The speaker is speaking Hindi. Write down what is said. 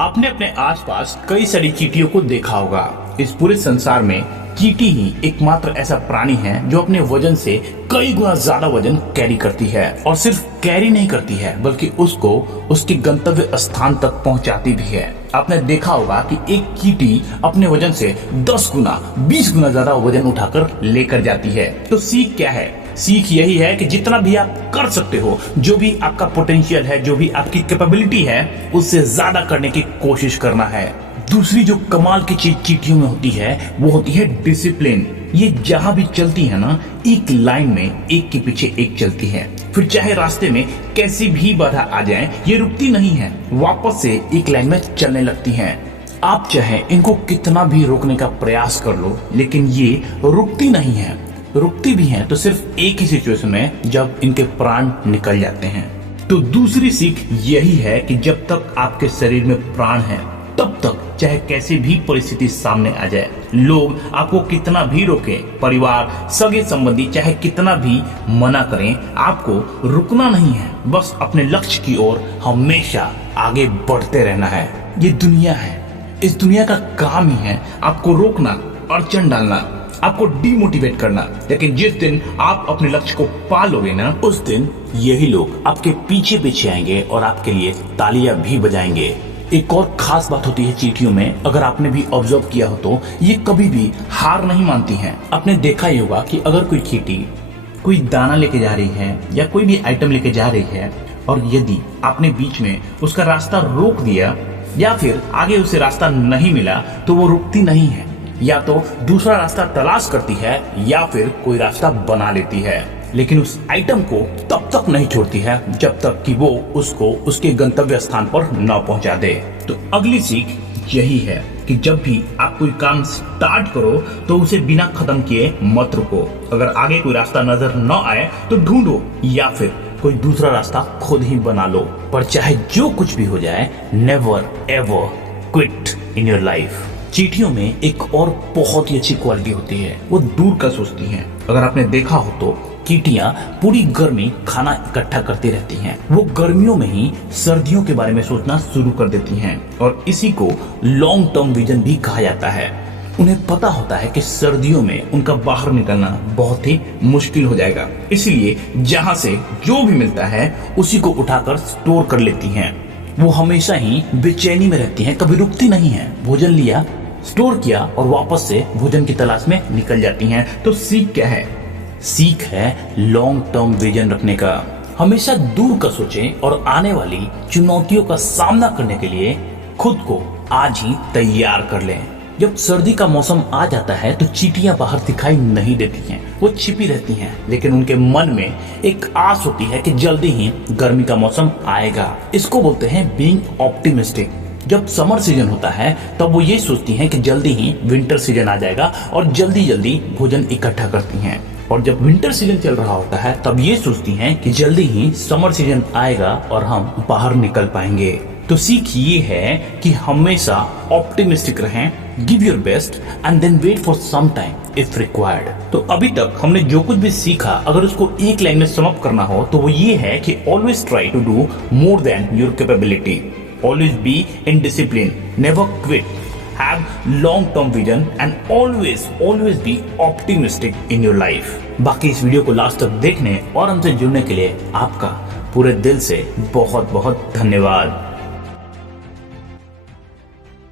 आपने अपने आसपास कई सारी चींटियों को देखा होगा। इस पूरे संसार में चींटी ही एकमात्र ऐसा प्राणी है जो अपने वजन से कई गुना ज्यादा वजन कैरी करती है, और सिर्फ कैरी नहीं करती है बल्कि उसको उसके गंतव्य स्थान तक पहुंचाती भी है। आपने देखा होगा कि एक चींटी अपने वजन से 10 गुना 20 गुना ज्यादा वजन उठाकर लेकर जाती है। तो सीख क्या है? सीख यही है कि जितना भी आप कर सकते हो, जो भी आपका पोटेंशियल है, जो भी आपकी कैपेबिलिटी है, उससे ज्यादा करने की कोशिश करना है। दूसरी जो कमाल की चीज चींटियों में होती है वो होती है डिसिप्लिन। ये जहां भी चलती है ना, एक लाइन में एक के पीछे एक चलती है। फिर चाहे रास्ते में कैसी भी बाधा आ जाए, ये रुकती नहीं है, वापस से एक लाइन में चलने लगती हैं। आप चाहे इनको कितना भी रोकने का प्रयास कर लो, लेकिन ये रुकती नहीं है। रुकती भी हैं तो सिर्फ एक ही सिचुएशन में, जब इनके प्राण निकल जाते हैं। तो दूसरी सीख यही है कि जब तक आपके शरीर में प्राण है, तब तक चाहे कैसी भी परिस्थिति सामने आ जाए, लोग आपको कितना भी रोके, परिवार सगे संबंधी चाहे कितना भी मना करें, आपको रुकना नहीं है। बस अपने लक्ष्य की ओर हमेशा आगे बढ़ते रहना है। ये दुनिया है, इस दुनिया का काम ही है आपको रोकना, अड़चन डालना, आपको डिमोटिवेट करना। लेकिन जिस दिन आप अपने लक्ष्य को पा लोगे ना, उस दिन यही लोग आपके पीछे पीछे आएंगे और आपके लिए तालियां भी बजाएंगे। एक और खास बात होती है चींटियों में, अगर आपने भी ऑब्जर्व किया हो तो ये कभी भी हार नहीं मानती हैं। आपने देखा ही होगा कि अगर कोई चींटी कोई दाना लेके जा रही है या कोई भी आइटम लेके जा रही है, और यदि आपने बीच में उसका रास्ता रोक दिया या फिर आगे उसे रास्ता नहीं मिला, तो वो रुकती नहीं है, या तो दूसरा रास्ता तलाश करती है या फिर कोई रास्ता बना लेती है। लेकिन उस आइटम को तब तक नहीं छोड़ती है जब तक कि वो उसको उसके गंतव्य स्थान पर न पहुंचा दे। तो अगली सीख यही है कि जब भी आप कोई काम स्टार्ट करो तो उसे बिना खत्म किए मत रुको। अगर आगे कोई रास्ता नजर न आए तो ढूंढो या फिर कोई दूसरा रास्ता खुद ही बना लो। पर चाहे जो कुछ भी हो जाए, never ever quit in your life. चींटियों में एक और बहुत ही अच्छी क्वालिटी होती है, वो दूर का सोचती हैं। अगर आपने देखा हो तो चींटियां पूरी गर्मी खाना इकट्ठा करती रहती हैं। वो गर्मियों में ही सर्दियों के बारे में सोचना शुरू कर देती हैं, और इसी को लॉन्ग टर्म विजन भी कहा जाता है। उन्हें पता होता है कि सर्दियों में उनका बाहर निकलना बहुत ही मुश्किल हो जाएगा, इसलिए जहां से जो भी मिलता है उसी को उठाकर स्टोर कर लेती हैं। वो हमेशा ही बेचैनी में रहती हैं, कभी रुकती नहीं है। भोजन लिया, स्टोर किया और वापस से भोजन की तलाश में निकल जाती हैं। तो सीख क्या है? सीख है लॉन्ग टर्म विजन रखने का। हमेशा दूर का सोचें और आने वाली चुनौतियों का सामना करने के लिए खुद को आज ही तैयार कर लें। जब सर्दी का मौसम आ जाता है तो चींटियां बाहर दिखाई नहीं देती हैं, वो छिपी रहती हैं, लेकिन उनके मन में एक आस होती है कि जल्दी ही गर्मी का मौसम आएगा। इसको बोलते हैं बीइंग ऑप्टिमिस्टिक। जब समर सीजन होता है तब वो ये सोचती हैं कि जल्दी ही विंटर सीजन आ जाएगा और जल्दी जल्दी भोजन इकट्ठा करती हैं। और जब विंटर सीजन चल रहा होता है तब ये सोचती हैं कि जल्दी ही समर सीजन आएगा और हम बाहर निकल पाएंगे। तो सीख ये है कि हमेशा ऑप्टिमिस्टिक रहें, give your best and then wait for some time if required. तो अभी तक हमने जो कुछ भी सीखा, अगर उसको एक लाइन में समअप करना हो तो वो ये है कि always try to do more than your capability, always be in discipline, never quit, have long-term vision and always be optimistic in your life। बाकी इस वीडियो को लास्ट तक देखने और हमसे जुड़ने के लिए आपका पूरे दिल से बहुत बहुत धन्यवाद।